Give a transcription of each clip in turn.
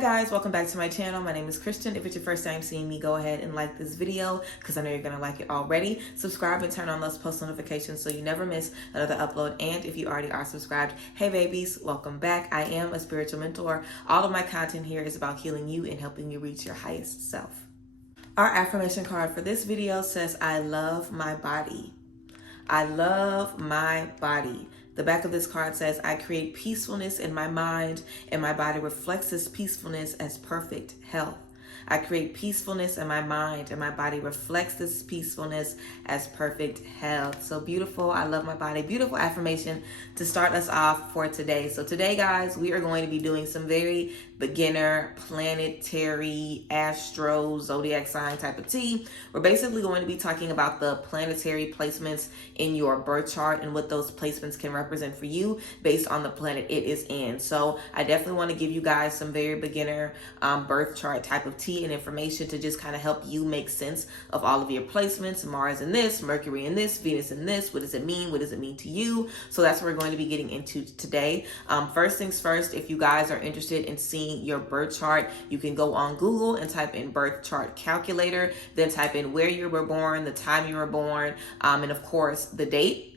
guys, welcome back to my channel. My name is Christian. If it's your first time seeing me, go ahead and like this video because I know you're going to like it already. Subscribe and turn on those post notifications so you never miss another upload. And if you already are subscribed, hey babies, welcome back. I am a spiritual mentor. All of my content here is about healing you and helping you reach your highest self. Our affirmation card for this video says, I love my body. I love my body. The back of this card says, I create peacefulness in my mind and my body reflects this peacefulness as perfect health. I create peacefulness in my mind and my body reflects this peacefulness as perfect health. So beautiful. I love my body. Beautiful affirmation to start us off for today. So today, guys, we are going to be doing some very beginner planetary astro zodiac sign type of tea. We're basically going to be talking about the planetary placements in your birth chart and what those placements can represent for you based on the planet it is in. So I definitely want to give you guys some very beginner birth chart type of tea and information to just kind of help you make sense of all of your placements. Mars in this, Mercury in this, Venus in this. What does it mean? What does it mean to you? So that's what we're going to be getting into today. First things first, if you guys are interested in seeing your birth chart, you can go on Google and type in birth chart calculator, then type in where you were born, the time you were born, and of course the date.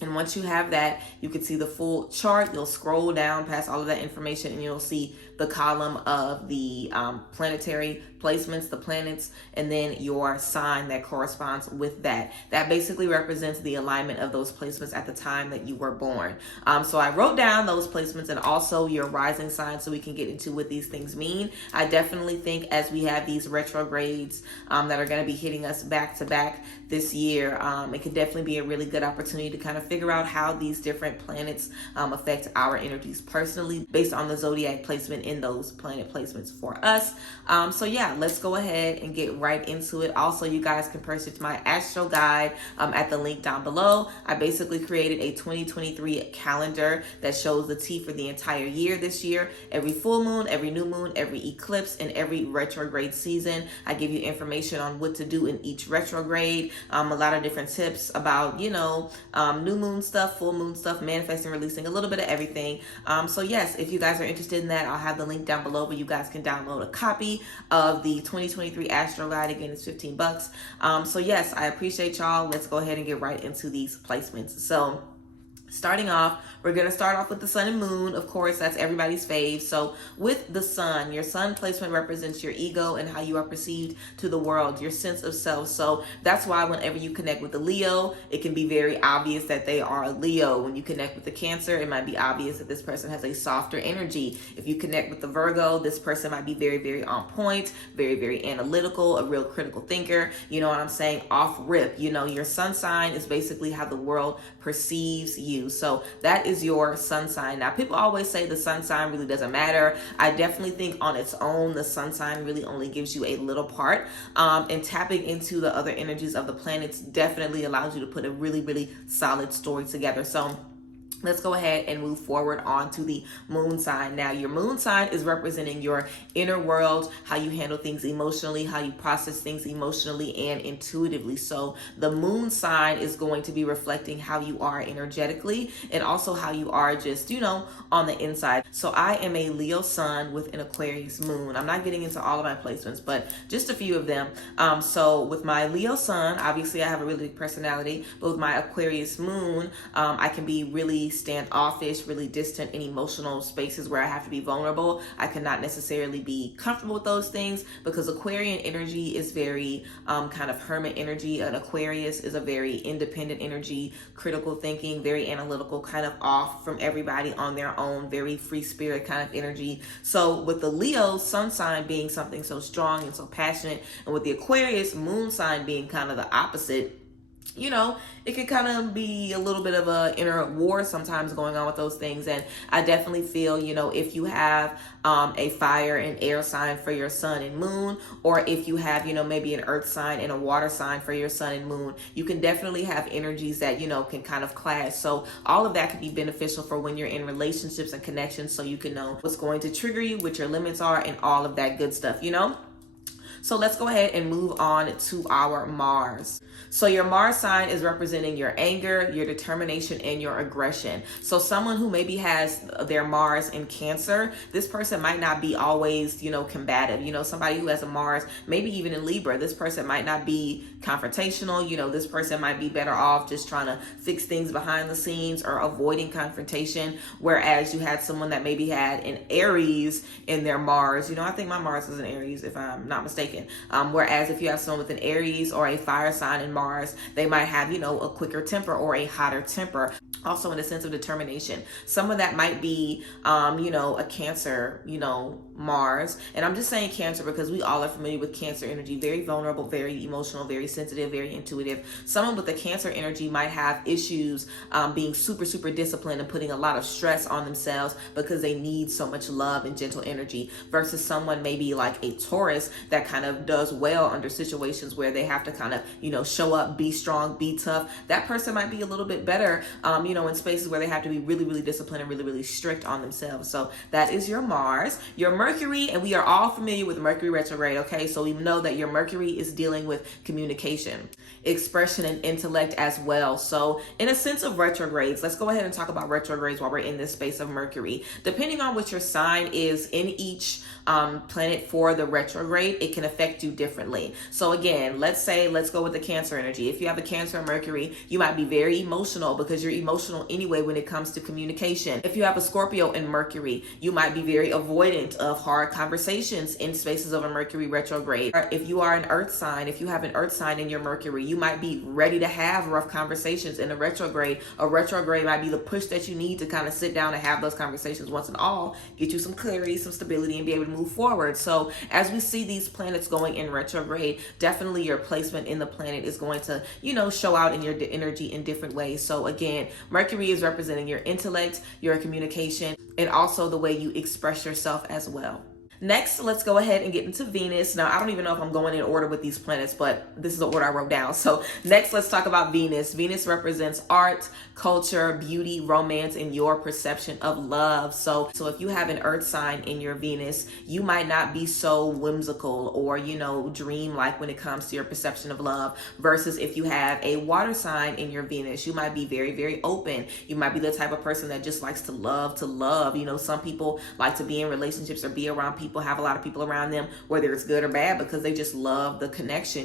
And once you have that, you can see the full chart. You'll scroll down past all of that information and you'll see the column of the planetary placements, the planets, and then your sign that corresponds with that. That basically represents the alignment of those placements at the time that you were born. So I wrote down those placements and also your rising sign so we can get into what these things mean. I definitely think as we have these retrogrades that are going to be hitting us back to back this year, it could definitely be a really good opportunity to kind of figure out how these different planets affect our energies personally based on the zodiac placement in those planet placements for us. So yeah, let's go ahead and get right into it. Also, you guys can purchase my astro guide at the link down below. I basically created a 2023 calendar that shows the tea for the entire year this year. Every full moon, every new moon, every eclipse, and every retrograde season. I give you information on what to do in each retrograde. A lot of different tips about, you know, new moon stuff, full moon stuff, manifesting, releasing, a little bit of everything. So yes, if you guys are interested in that, I'll have the link down below where you guys can download a copy of the 2023 Astro Guide. Again, it's $15. So yes, I appreciate y'all. Let's go ahead and get right into these placements. So starting off, we're going to start off with the sun and moon. Of course, that's everybody's fave. So with the sun, your sun placement represents your ego and how you are perceived to the world, your sense of self. So that's why whenever you connect with the Leo, it can be very obvious that they are a Leo. When you connect with the Cancer, it might be obvious that this person has a softer energy. If you connect with the Virgo, this person might be very, very on point, very, very analytical, a real critical thinker. You know what I'm saying? Off rip. You know, your sun sign is basically how the world perceives you. So that is your sun sign. Now, people always say the sun sign really doesn't matter. I definitely think on its own, the sun sign really only gives you a little part. And tapping into the other energies of the planets definitely allows you to put a really, really solid story together. So let's go ahead and move forward on to the moon sign. Now, your moon sign is representing your inner world, how you handle things emotionally, how you process things emotionally and intuitively. So the moon sign is going to be reflecting how you are energetically and also how you are just, you know, on the inside. So I am a Leo sun with an Aquarius moon. I'm not getting into all of my placements, but just a few of them. So with my Leo sun, obviously I have a really big personality, but with my Aquarius moon, I can be really standoffish, really distant in emotional spaces where I have to be vulnerable. I cannot necessarily be comfortable with those things because Aquarian energy is very kind of hermit energy. An Aquarius is a very independent energy, critical thinking, very analytical, kind of off from everybody on their own, very free spirit kind of energy. So with the Leo sun sign being something so strong and so passionate, and with the Aquarius moon sign being kind of the opposite, you know, it could kind of be a little bit of a inner war sometimes going on with those things. And I definitely feel, you know, if you have a fire and air sign for your sun and moon, or if you have, you know, maybe an earth sign and a water sign for your sun and moon, you can definitely have energies that, you know, can kind of clash. So all of that can be beneficial for when you're in relationships and connections, so you can know what's going to trigger you, what your limits are, and all of that good stuff, you know? So let's go ahead and move on to our Mars. So your Mars sign is representing your anger, your determination, and your aggression. So someone who maybe has their Mars in Cancer, this person might not be always, combative. Somebody who has a Mars, maybe even in Libra, this person might not be confrontational. This person might be better off just trying to fix things behind the scenes or avoiding confrontation. Whereas you had someone that maybe had an Aries in their Mars. I think my Mars is an Aries if I'm not mistaken. Whereas if you have someone with an Aries or a fire sign in Mars, they might have, a quicker temper or a hotter temper. Also in a sense of determination. Someone that might be, a Cancer, Mars. And I'm just saying Cancer because we all are familiar with Cancer energy. Very vulnerable, very emotional, very sensitive, very intuitive. Someone with a Cancer energy might have issues being super, super disciplined and putting a lot of stress on themselves because they need so much love and gentle energy, versus someone maybe like a Taurus that kind of does well under situations where they have to kind of, show up, be strong, be tough. That person might be a little bit better, in spaces where they have to be really, really disciplined and really, really strict on themselves. So that is your Mars. Your Mercury, and we are all familiar with Mercury retrograde, okay? So we know that your Mercury is dealing with communication, expression, and intellect as well. So in a sense of retrogrades, let's go ahead and talk about retrogrades while we're in this space of Mercury. Depending on what your sign is in each planet for the retrograde, it can affect you differently. So again, let's go with the Cancer energy. If you have a Cancer Mercury, you might be very emotional because you're emotional anyway when it comes to communication. If you have a Scorpio in Mercury, you might be very avoidant of hard conversations in spaces of a Mercury retrograde. Or if you are an Earth sign, if you have an Earth sign in your Mercury, you might be ready to have rough conversations in a retrograde. A retrograde might be the push that you need to kind of sit down and have those conversations once and all, get you some clarity, some stability, and be able to move forward. So as we see these planets going in retrograde, definitely your placement in the planet is going to, show out in your energy in different ways. So again, Mercury is representing your intellect, your communication, and also the way you express yourself as well. Next, let's go ahead and get into Venus. Now, I don't even know if I'm going in order with these planets, but this is the order I wrote down. So next, let's talk about Venus. Venus represents art, culture, beauty, romance, and your perception of love. So if you have an Earth sign in your Venus, you might not be so whimsical or, dream-like when it comes to your perception of love, versus if you have a water sign in your Venus, you might be very, very open. You might be the type of person that just likes to love. Some people like to be in relationships or be around people, have a lot of people around them, whether it's good or bad, because they just love the connection.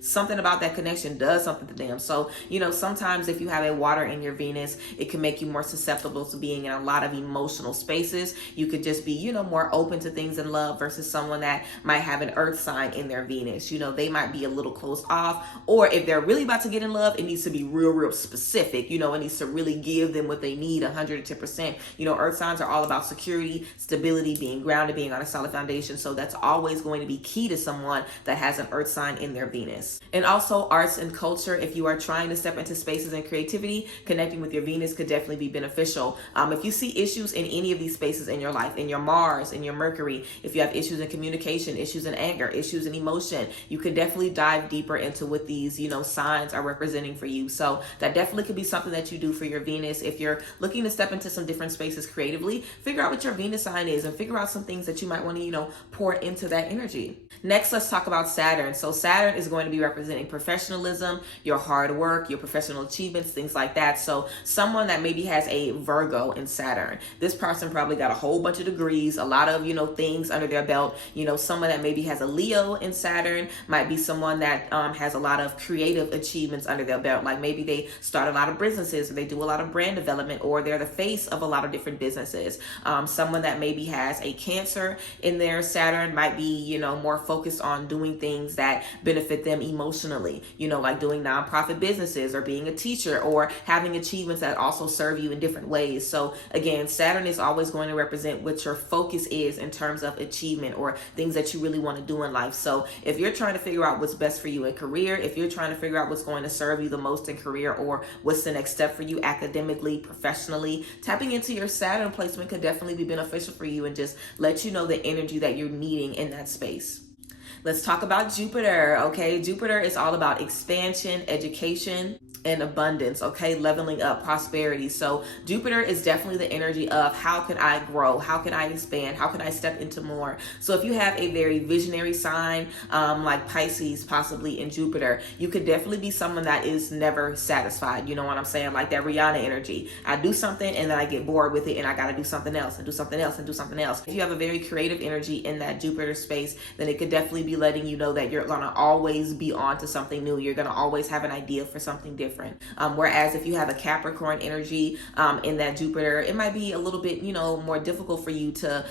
Something about that connection does something to them. So, sometimes if you have a water in your Venus, it can make you more susceptible to being in a lot of emotional spaces. You could just be, more open to things in love, versus someone that might have an Earth sign in their Venus. They might be a little closed off, or if they're really about to get in love, it needs to be real, real specific. It needs to really give them what they need 110%. Earth signs are all about security, stability, being grounded, being on a solid foundation. So that's always going to be key to someone that has an Earth sign in their Venus. And also arts and culture, if you are trying to step into spaces and creativity, connecting with your Venus could definitely be beneficial. If you see issues in any of these spaces in your life, in your Mars, in your Mercury, if you have issues in communication, issues in anger, issues in emotion, you could definitely dive deeper into what these, signs are representing for you. So that definitely could be something that you do for your Venus. If you're looking to step into some different spaces creatively, figure out what your Venus sign is and figure out some things that you might want to, pour into that energy. Next, let's talk about Saturn. So Saturn is going to be representing professionalism, your hard work, your professional achievements, things like that. So someone that maybe has a Virgo in Saturn, this person probably got a whole bunch of degrees, a lot of, things under their belt. Someone that maybe has a Leo in Saturn might be someone that has a lot of creative achievements under their belt. Like maybe they start a lot of businesses, or they do a lot of brand development, or they're the face of a lot of different businesses. Someone that maybe has a Cancer in their Saturn might be, more focused on doing things that benefit them emotionally, like doing nonprofit businesses or being a teacher or having achievements that also serve you in different ways. So again, Saturn is always going to represent what your focus is in terms of achievement or things that you really want to do in life. So if you're trying to figure out what's best for you in career, if you're trying to figure out what's going to serve you the most in career, or what's the next step for you academically, professionally, tapping into your Saturn placement could definitely be beneficial for you and just let you know the energy that you're needing in that space. Let's talk about Jupiter, okay? Jupiter is all about expansion, education, and abundance, okay? Leveling up, prosperity. So Jupiter is definitely the energy of how can I grow? How can I expand? How can I step into more? So if you have a very visionary sign, like Pisces possibly in Jupiter, you could definitely be someone that is never satisfied. You know what I'm saying? Like that Rihanna energy. I do something and then I get bored with it and I got to do something else and do something else and do something else. If you have a very creative energy in that Jupiter space, then it could definitely be letting you know that you're going to always be on to something new. You're going to always have an idea for something different. Whereas if you have a Capricorn energy in that Jupiter, it might be a little bit, more difficult for you to,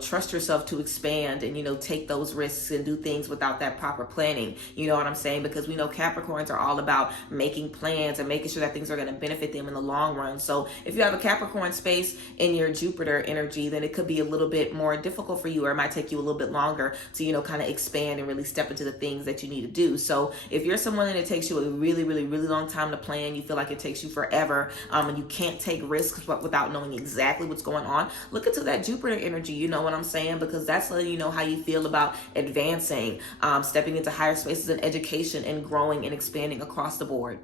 trust yourself to expand and, take those risks and do things without that proper planning. You know what I'm saying? Because we know Capricorns are all about making plans and making sure that things are going to benefit them in the long run. So if you have a Capricorn space in your Jupiter energy, then it could be a little bit more difficult for you, or it might take you a little bit longer to, kind of expand and really step into the things that you need to do. So if you're someone that it takes you a really, really, really long time to plan, you feel like it takes you forever, and you can't take risks without knowing exactly what's going on, look into that Jupiter energy. You know what I'm saying? Because that's letting you know how you feel about advancing, stepping into higher spaces in education and growing and expanding across the board.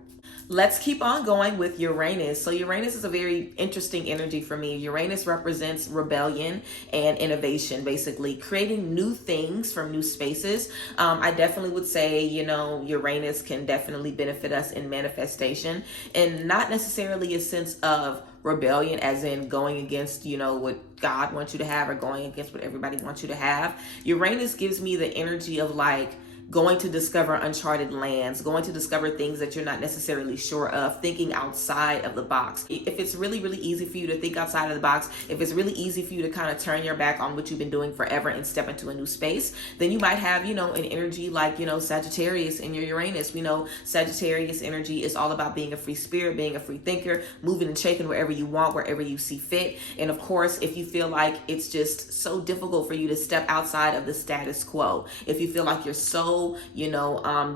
Let's keep on going with Uranus. So Uranus is a very interesting energy for me. Uranus represents rebellion and innovation, basically creating new things from new spaces. I definitely would say, Uranus can definitely benefit us in manifestation, and not necessarily a sense of rebellion as in going against, what God wants you to have or going against what everybody wants you to have. Uranus gives me the energy of like going to discover uncharted lands, going to discover things that you're not necessarily sure of, thinking outside of the box. If it's really, really easy for you to think outside of the box, if it's really easy for you to kind of turn your back on what you've been doing forever and step into a new space, then you might have, an energy like, Sagittarius in your Uranus. We know Sagittarius energy is all about being a free spirit, being a free thinker, moving and shaking wherever you want, wherever you see fit. And of course, if you feel like it's just so difficult for you to step outside of the status quo, if you feel like you're so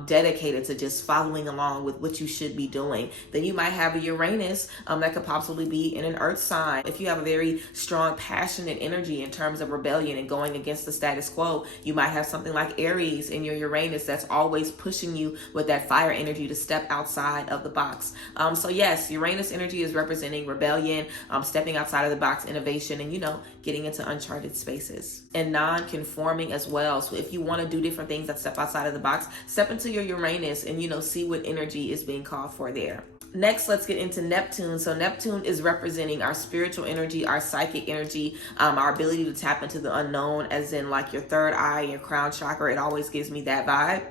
dedicated to just following along with what you should be doing, then you might have a Uranus that could possibly be in an earth sign. If you have a very strong, passionate energy in terms of rebellion and going against the status quo, you might have something like Aries in your Uranus that's always pushing you with that fire energy to step outside of the box. So yes, Uranus energy is representing rebellion, stepping outside of the box, innovation, and getting into uncharted spaces, and non-conforming as well. So if you want to do different things that step outside of the box, step into your Uranus and see what energy is being called for there. Next, let's get into Neptune. So Neptune is representing our spiritual energy, our psychic energy, our ability to tap into the unknown, as in like your third eye, your crown chakra. It always gives me that vibe.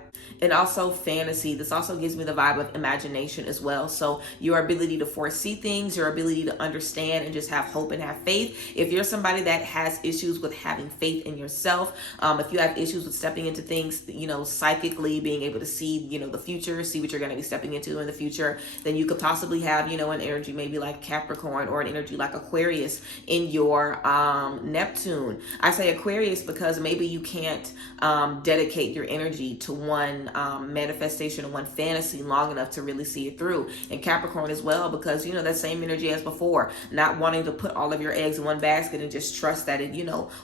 And also fantasy. This also gives me the vibe of imagination as well. So your ability to foresee things, your ability to understand and just have hope and have faith. If you're somebody that has issues with having faith in yourself, if you have issues with stepping into things, psychically being able to see, the future, see what you're going to be stepping into in the future, then you could possibly have, an energy maybe like Capricorn or an energy like Aquarius in your Neptune. I say Aquarius because maybe you can't dedicate your energy to one manifestation or one fantasy long enough to really see it through. And Capricorn as well, because that same energy as before, not wanting to put all of your eggs in one basket and just trust that it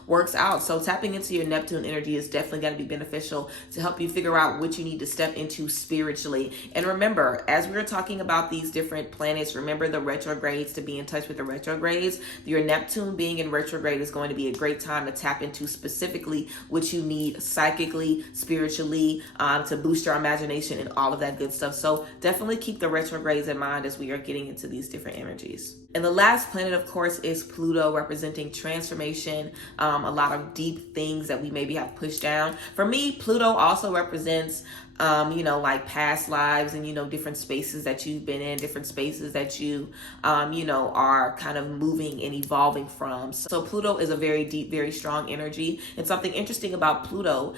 works out. So tapping into your Neptune energy is definitely going to be beneficial to help you figure out what you need to step into spiritually. And remember, as we were talking about these different planets, remember the retrogrades, to be in touch with the retrogrades. Your Neptune being in retrograde is going to be a great time to tap into specifically what you need psychically, spiritually, to boost your imagination and all of that good stuff. So definitely keep the retrogrades in mind as we are getting into these different energies. And the last planet, of course, is Pluto, representing transformation, a lot of deep things that we maybe have pushed down. For me, Pluto also represents like past lives and, different spaces that you've been in, different spaces that you, are kind of moving and evolving from. So Pluto is a very deep, very strong energy. And something interesting about Pluto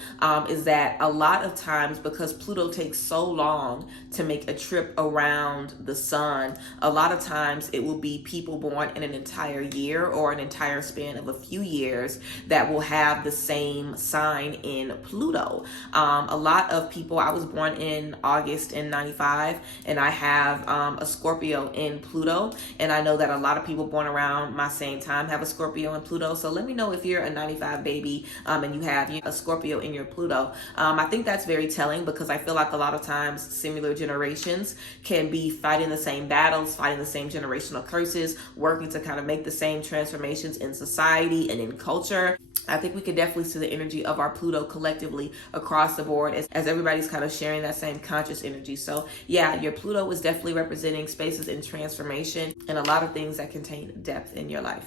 is that a lot of times, because Pluto takes so long to make a trip around the sun, a lot of times it will be people born in an entire year or an entire span of a few years that will have the same sign in Pluto. A lot of people, I was born in August in 95, and I have a Scorpio in Pluto, and I know that a lot of people born around my same time have a Scorpio in Pluto. So let me know if you're a 95 baby and you have a Scorpio in your Pluto. I think that's very telling, because I feel like a lot of times similar generations can be fighting the same battles, fighting the same generational curses, working to kind of make the same transformations in society and in culture. I think we could definitely see the energy of our Pluto collectively across the board as everybody's kind of sharing that same conscious energy. So yeah, your Pluto is definitely representing spaces in transformation and a lot of things that contain depth in your life.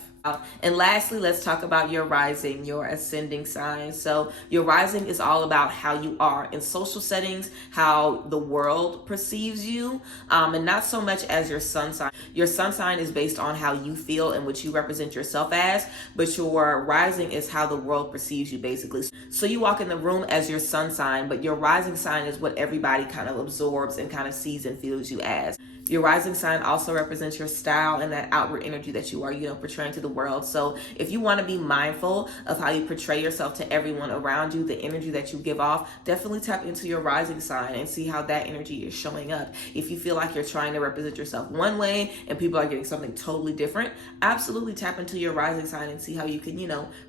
And lastly, let's talk about your rising, your ascending sign. So your rising is all about how you are in social settings, how the world perceives you, and not so much as your sun sign. Your sun sign is based on how you feel and what you represent yourself as, but your rising is how the world perceives you, basically. So you walk in the room as your sun sign, but your rising sign is what everybody kind of absorbs and kind of sees and feels you as. Your rising sign also represents your style and that outward energy that you are, portraying to the world. So if you want to be mindful of how you portray yourself to everyone around you, the energy that you give off, definitely tap into your rising sign and see how that energy is showing up. If you feel like you're trying to represent yourself one way and people are getting something totally different, absolutely tap into your rising sign and see how you can,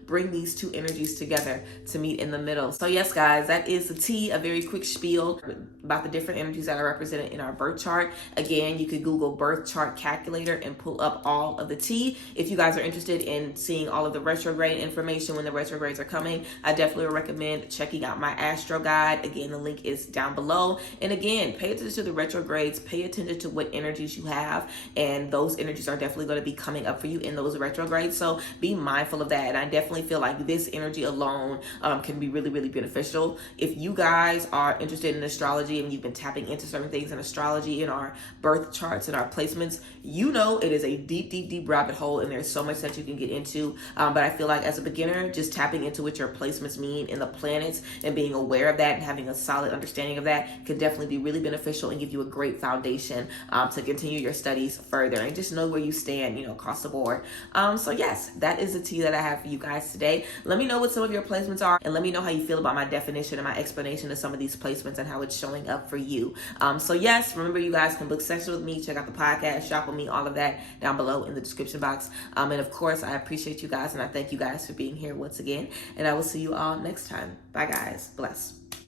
bring these two energies together to meet in the middle. So yes, guys, that is the tea, a very quick spiel about the different energies that are represented in our birth chart. Again, you could Google birth chart calculator and pull up all of the tea. If you guys are interested in seeing all of the retrograde information when the retrogrades are coming, I definitely recommend checking out my astro guide. Again, the link is down below. And again, pay attention to the retrogrades, pay attention to what energies you have, and those energies are definitely going to be coming up for you in those retrogrades. So be mindful of that. And I definitely feel like this energy alone can be really, really beneficial. If you guys are interested in astrology and you've been tapping into certain things in astrology in our birth charts and our placements, it is a deep, deep, deep rabbit hole, and there's so much that you can get into. But I feel like as a beginner, just tapping into what your placements mean in the planets and being aware of that and having a solid understanding of that can definitely be really beneficial and give you a great foundation to continue your studies further and just know where you stand, across the board. So yes, that is the tea that I have for you guys today. Let me know what some of your placements are, and let me know how you feel about my definition and my explanation of some of these placements and how it's showing up for you. So yes, remember, you guys can book sessions with me, check out the podcast, shop with me, all of that down below in the description box. And of course, I appreciate you guys, and I thank you guys for being here once again, and I will see you all next time. Bye guys. Bless.